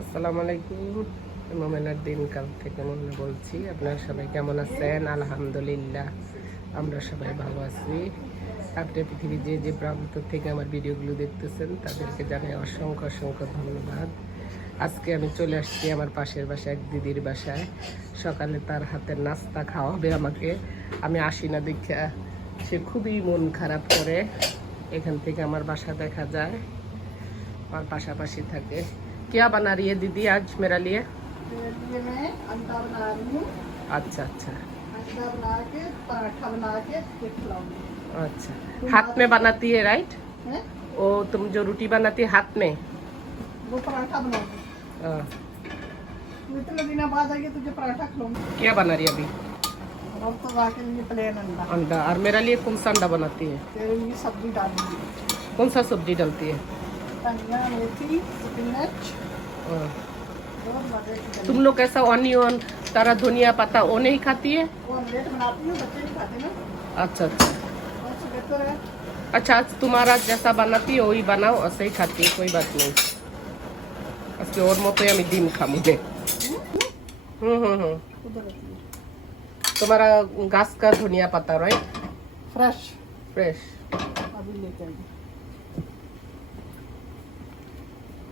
আসসালামু আলাইকুম। মোমেনার দিনকাল থেকে মনে বলছি, আপনারা সবাই কেমন আছেন? আলহামদুলিল্লাহ, আমরা সবাই ভালো আছি। আপনি পৃথিবীর যে যে প্রান্ত থেকে আমার ভিডিওগুলো দেখতেছেন, তাদেরকে জানাই অসংখ্য অসংখ্য ধন্যবাদ। আজকে আমি চলে আসছি আমার পাশের বাসায়, এক দিদির বাসায়। সকালে তার হাতের নাস্তা খাওয়া হবে আমাকে। আমি আসি না দেখা, সে খুবই মন খারাপ করে। এখান থেকে আমার বাসা দেখা যায়। আমার পাশাপাশি থাকে। क्या बना रही है दीदी आज मेरा लिए? मैं अंडा बना रही हूँ। अच्छा अच्छा। अंडा बना के पराठा बना के खिलाऊँगी। अच्छा। हाथ में बनाती है राइट हैं? वो तुम जो रोटी बनाती है हाथ में? वो पराठा बनाऊँगी। हाँ। इतने दिन बाद आएगी तुझे पराठा खिलाऊँगी। क्या बना रही है अभी? तो प्लेन अंडा। अंडा। और मेरा लिए कौन सा अंडा बनाती है? सब्ज़ी डालूँगी कौन सा सब्ज़ी डालती है? धनिया मेथी स्पिनच हाँ। बहुत मजे की तुम लोग कैसा ऑनियन तारा धनिया पत्ता वो नहीं खाती है वो ऑमलेट बनाती हूँ बच्चे नहीं खाते ना अच्छा अच्छा और से बेहतर है अच्छा आज तुम्हारा जैसा बनाती है वही बनाओ ऐसे ही खाती है कोई बात नहीं আজকে ওর মতোই আমি ডিম খাবো রে হুম হুম হুম उधर रहती है तुम्हारा घास का धनिया पत्ता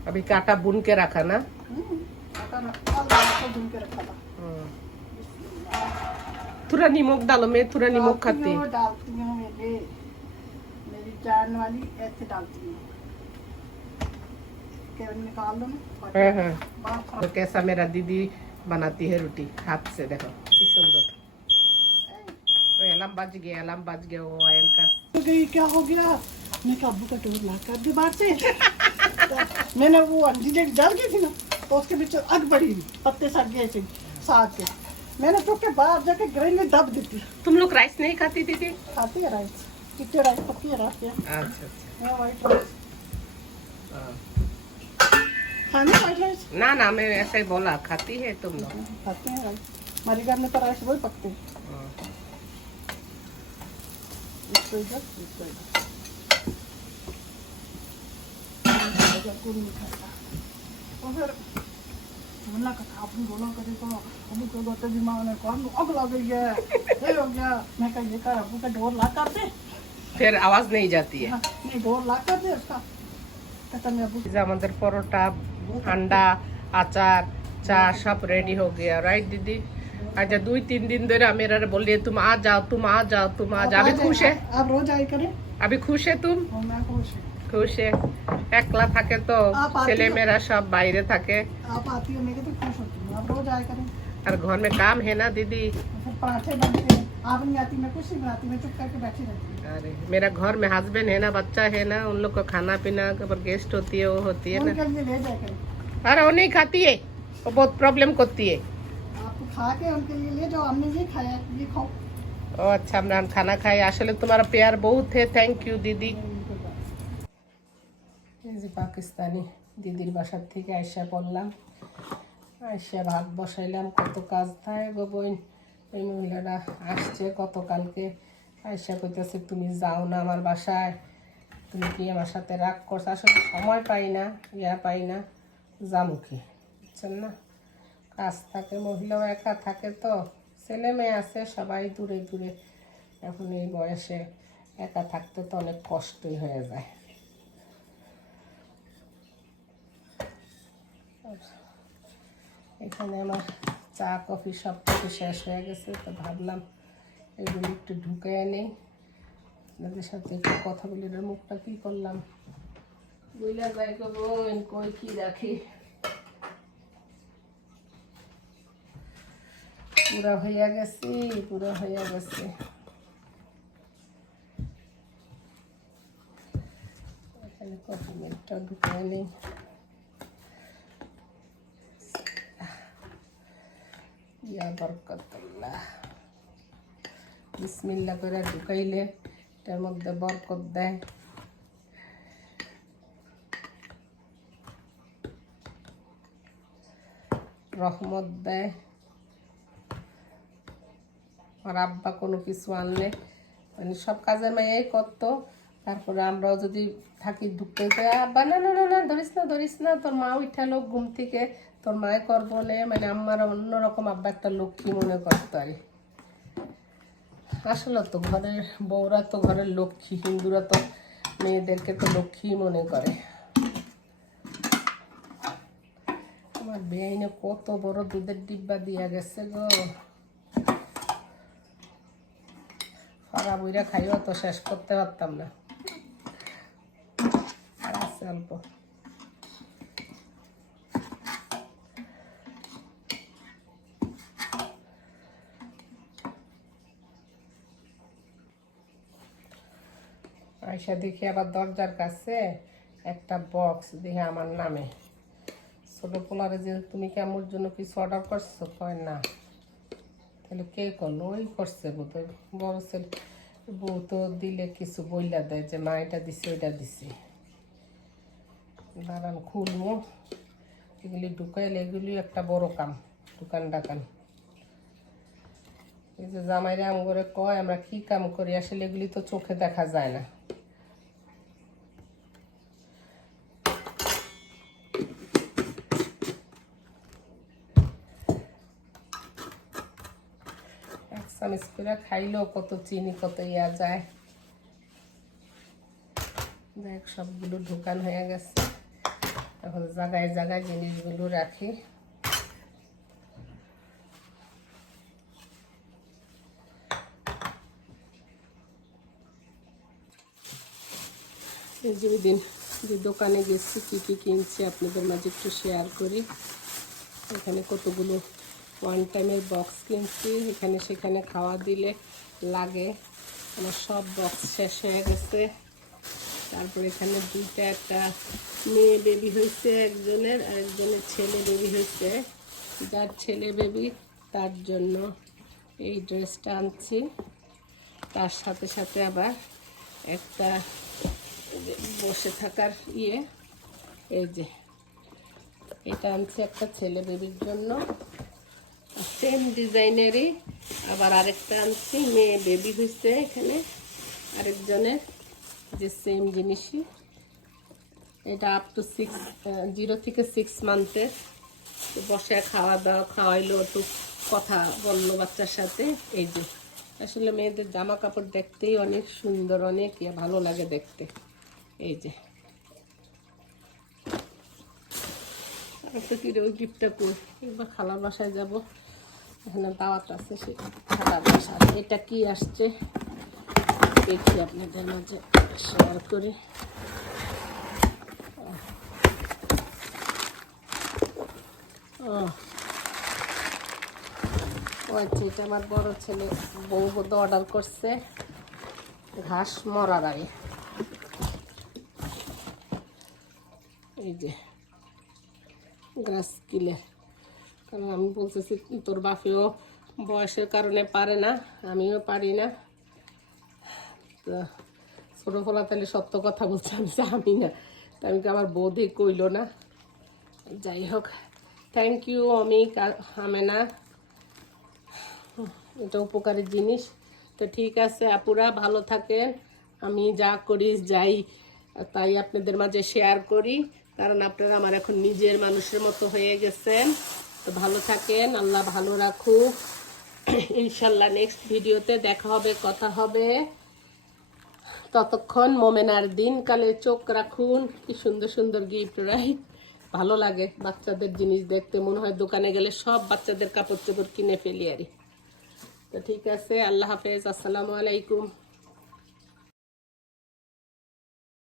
अभी काटा बुन के रखा ना? हम्म, था। थोड़ा नमक डालो मैं थोड़ा नमक खाती। हूँ हूँ डालती हूँ मेरी जान वाली ऐसे डालती हूँ। हाँ हाँ। तो कैसा मेरा दीदी बनाती है रोटी? हाथ से देखो की सुंदर। अलार्म बज गया अलार्म बज गया वो ऑयल का। हो गई क्या हो गया? मैं कहा अब्बू का टूर ला कर दे बाहर से। मैंने वो अंडी जब जल गई थी ना तो उसके बीच अग पड़ी हुई, पत्ते सड़ गए थे साग के। मैंने चुप के बाहर जाके ग्रिल में दब दी थी तुम लोग राइस नहीं खाती दीदी? खाती है राइस कितने राइस पकी है रात अच्छा अच्छा। मैं वाइट राइस हाँ। खाने वाइट राइस ना ना मैं ऐसा ही बोला खाती है तुम लोग। खाते हैं राइस हमारे घर में तो राइस वही पकते हैं। हाँ। इसको इधर इसको इधर इधर गुड़ नहीं खाता और फिर बोला कथा आपने बोला करे तो अबू को दोते भी माँ ने कहा अग लग गई है ये हो गया मैं कहा ये कर अबू का डोर ला कर दे फिर आवाज नहीं जाती है हाँ, नहीं डोर ला कर दे उसका कहता मैं अबू এই যে আমাদের পরোটা আন্ডা আচার চা সব রেডি हो गया राइट दीदी अच्छा দুই তিন দিন ধরে আমি এরা বললি तुम आ जाओ तुम आ जाओ तुम आ जाओ अभी खुश है आप रोज आए करें अभी खुश है तुम और मैं खुश हूँ খুশ একলা থাকে তো আপ আতি- ছেলে মেয়েরা সব বাইরে থাকে आप आती हो मेरे तो खुश होती हूँ आप रोज आए करें আর ঘর में काम है ना दीदी फिर पराठे बनते हैं आप नहीं आती मैं कुछ नहीं बनाती मैं चुप करके बैठी रहती हूँ अरे मेरा घर में हस्बैंड है ना बच्चा है ना उन लोग को खाना पीना पर गेस्ट होती है वो होती है ना उनके लिए ले जाए करें अरे वो नहीं खाती है वो बहुत प्रॉब्लम करती है आपको खा के उनके लिए ले जाओ हमने ये खाया है, ये खाओ ও আচ্ছা আমরা খানা খাই আসলে তোমার পেয়ার বহুত হে থ্যাংক ইউ দিদি এই যে পাকিস্তানি দিদির বাসার থেকে আইসা পড়লাম। আইসা ভাত বসাইলাম, কত কাজ থাকে গো বোন। ওই মহিলাটা আসছে গতকালকে। আইসা কইতেছে, তুমি যাও না আমার বাসায়। তুমি কি আমার সাথে রাগ করছ? আসলে সময় পাই না, ইয়া পাই না। কি, বুঝছেন না? কাজ থাকে, মহিলাও একা থাকে তো। ছেলে মেয়ে আছে, সবাই দূরে দূরে। এখন এই বয়সে একা থাকতে তো অনেক কষ্টই হয়ে যায় আর এখানে আমার চা, কফি সব কিছু শেষ হয়ে গেছে, তো ভাবলাম এগুলো একটু ঢুকে নেই। আপনাদের সাথে একটু কথা বলি মুখটা কি করলাম? বুঝলা যাই বোন, কই কি রাখি? পুরা হইয়া গেছি, পুরা হইয়া গেছে। কফি মিল্কটা ঢুকে নেই। বরকতুল্লাহ। বিসমিল্লা করে ঢুকাইলে এটার মধ্যে বরকত দেয়। রহমত দেয়। আর আব্বা কোনো কিছু আনলে মানে সব কাজের মেয়েই করতো। তারপরে আমরাও যদি থাকি চাই, আব্বা না না না না ধরিস না ধরিস না। তোর মা উঠালো ঘুম থেকে তোর মায়ে করব নে মানে আমার অন্যরকম আব্বা একটা লক্ষ্মী মনে করতো আর আসলে তো ঘরের বউরা তো ঘরের লক্ষ্মী, হিন্দুরা তো মেয়েদেরকে তো লক্ষ্মী মনে করে। আমার বেআইনে কত বড় দুধের ডিব্বা দিয়া গেছে গো। ফাড়া বইরা খাইও তো শেষ করতে পারতাম না। আর আছে অল্প। আয়সা দেখি আবার দরজার কাছে একটা বক্স দেখে আমার নামে। ছোট পোলারে যে তুমি কি আমার জন্য কিছু অর্ডার করছ? কয় না। তাহলে কে করল? ওই করছে বোধহয় বড় ছেলে। বউ তো দিলে কিছু বইলা দেয় যে, মা, এটা দিছে, ওইটা দিছে। দাঁড়ান, খুলবো। এগুলি ঢুকাইলে এগুলি একটা বড় কাম, দোকান ডাকান। এই যে জামাইরে আম করে কয়, আমরা কি কাম করি? আসলে এগুলি তো চোখে দেখা যায় না। চামচ করে খাইলেও কত চিনি, কত ইয়া যায়। দেখ সবগুলো ঢোকান হয়ে গেছে। এখন জায়গায় জায়গায় জিনিসগুলো রাখি। যে দিন যে দোকানে গেছি, কী কী কিনছি আপনাদের মাঝে একটু শেয়ার করি। এখানে কতগুলো ওয়ান টাইমের বক্স কিনছি, এখানে সেখানে খাওয়া দিলে লাগে। আমার সব বক্স শেষ হয়ে গেছে। তারপর এখানে দুইটা একটা মেয়ে বেবি হয়েছে একজনের, আর একজনের ছেলে বেবি হয়েছে। যার ছেলে বেবি তার জন্য এই ড্রেসটা আনছি। তার সাথে সাথে আবার একটা বসে থাকার ইয়ে এই যে, এটা আনছি একটা ছেলে বেবির জন্য। সেম ডিজাইনেরই। আবার আরেকটা আনছি, মেয়ে বেবি হয়েছে এখানে। আরেকজনের, যে সেম জিনিসই। এটা আপ টু সিক্স জিরো থেকে সিক্স মান্থের বসে খাওয়া দাওয়া খাওয়াইলো, একটু কথা বলল বাচ্চার সাথে। এই যে, আসলে মেয়েদের জামা কাপড় দেখতেই অনেক সুন্দর, অনেক ইয়ে ভালো লাগে দেখতে। এই যে। আচ্ছা কি রে, ওই গিফটটা কই? একবার খালার বাসায় যাব। এখানে দাওয়াত আছে, সে খালার বাসা এটা কি আসছে? দেখি আপনাদের মাঝে শেয়ার করি। আচ্ছা এটা আমার বড় ছেলে, বউ বোধ অর্ডার করছে ঘাস মরার আগে এই যে, গ্রাস কিলে কারণ আমি বলতেছি, তোর বাপেও বয়সের কারণে পারে না, আমিও পারি না। তো ছোটো ফলা তাহলে সত্য কথা বলছে, আমি জানি না। তা আমি আমার বোধে কইল না। যাই হোক থ্যাংক ইউ অমিক হামেনা। এটা উপকারী জিনিস। তো ঠিক আছে, আপুরা, ভালো থাকেন। আমি যা করি, যাই, তাই আপনাদের মাঝে শেয়ার করি। কারণ আপনারা আমার এখন নিজের মানুষের মতো হয়ে গেছেন। তো ভালো থাকেন, আল্লাহ ভালো রাখুক। ইনশাল্লাহ নেক্সট ভিডিওতে দেখা হবে, কথা হবে। ততক্ষণ মোমেনার দিনকালে চোখ রাখুন। কি সুন্দর সুন্দর গিফট রাইট ভালো লাগে বাচ্চাদের জিনিস দেখতে। মনে হয় দোকানে গেলে সব বাচ্চাদের কাপড় চোপড় কিনে ফেলি আরই তো ঠিক আছে, আল্লাহ হাফেজ। আসসালামু আলাইকুম।